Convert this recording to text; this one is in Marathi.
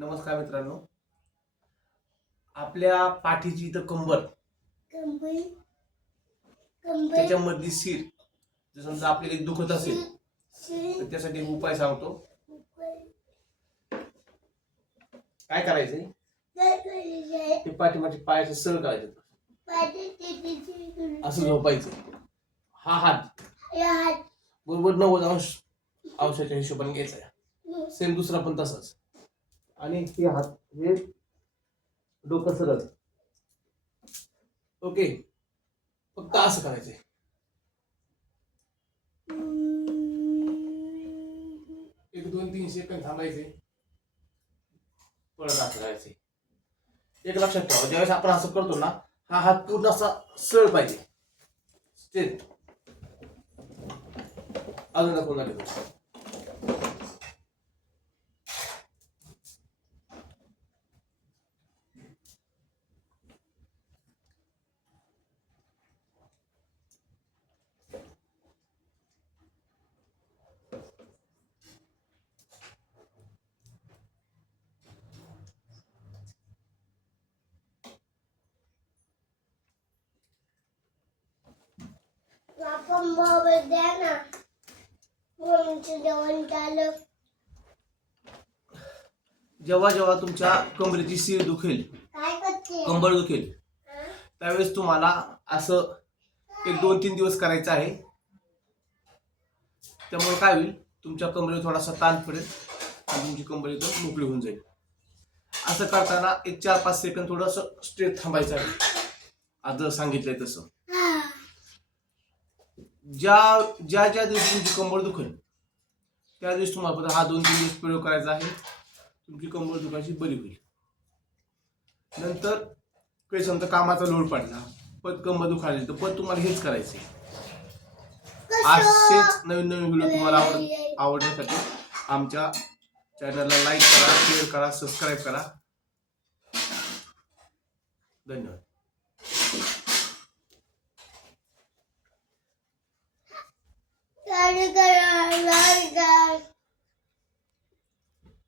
नमस्कार मित्रांनो. आपल्या पाठीची इथं कंबर त्याच्यामधली सीर जर समजा आपल्याला दुखत असेल तर त्यासाठी उपाय सांगतो. काय करायचंय ते पाठीमागचे पायाचे सरळ करायचे. असं झोपायचं. हा हात. बरोबर नव्वद अंश अंशाच्या हिशोबाने घ्यायचा सेम दुसरा पण तसाच. आणि हे हात हे डोकं सरळ. ओके. फक्त असं करायचंय. एक दोन तीन सेकंद थांबायचे. परत असं करायचे एक लक्षात ठेवा ज्यावेळेस आपण असं करतो ना हा हात पूर्ण असा सरळ पाहिजे. स्ट्रेट अजून दाखवून दाखवतो. आपण मोबाईल द्या ना. मम्मीचं जेवण झालं. जेव्हा जेव्हा तुमच्या कमरेची सीर दुखेल काय करते? कंबर दुखेल त्यावेळेस तुम्हाला असं एक दोन तीन दिवस करायचं आहे. त्यामुळे काय होईल तुमच्या कमरेवर थोडासा ताण पडेल आणि तुमची कंबर एकदम मोकळी होऊन जाईल. असं करताना एक चार पाच सेकंद थोडंसं स्ट्रेट थांबायचं आहे. आता सांगितलंय तसं. ज्या ज्या ज्या दिवशी तुमची कंबर दुखेल त्या दिवशी तुम्हाला हा दोन तीन दिवस प्रयोग करायचा आहे. तुमची कंबर दुखायची बरी होईल. नंतर काही समजा कामाचा लोड पडला पद कंबर दुखायला तर पद तुम्हाला हेच करायचे असेच नवीन नवीन व्हिडिओ तुम्हाला आवड आवडण्यासाठी आमच्या चॅनलला लाईक करा शेअर करा सबस्क्राईब करा. धन्यवाद. 这个人，那个。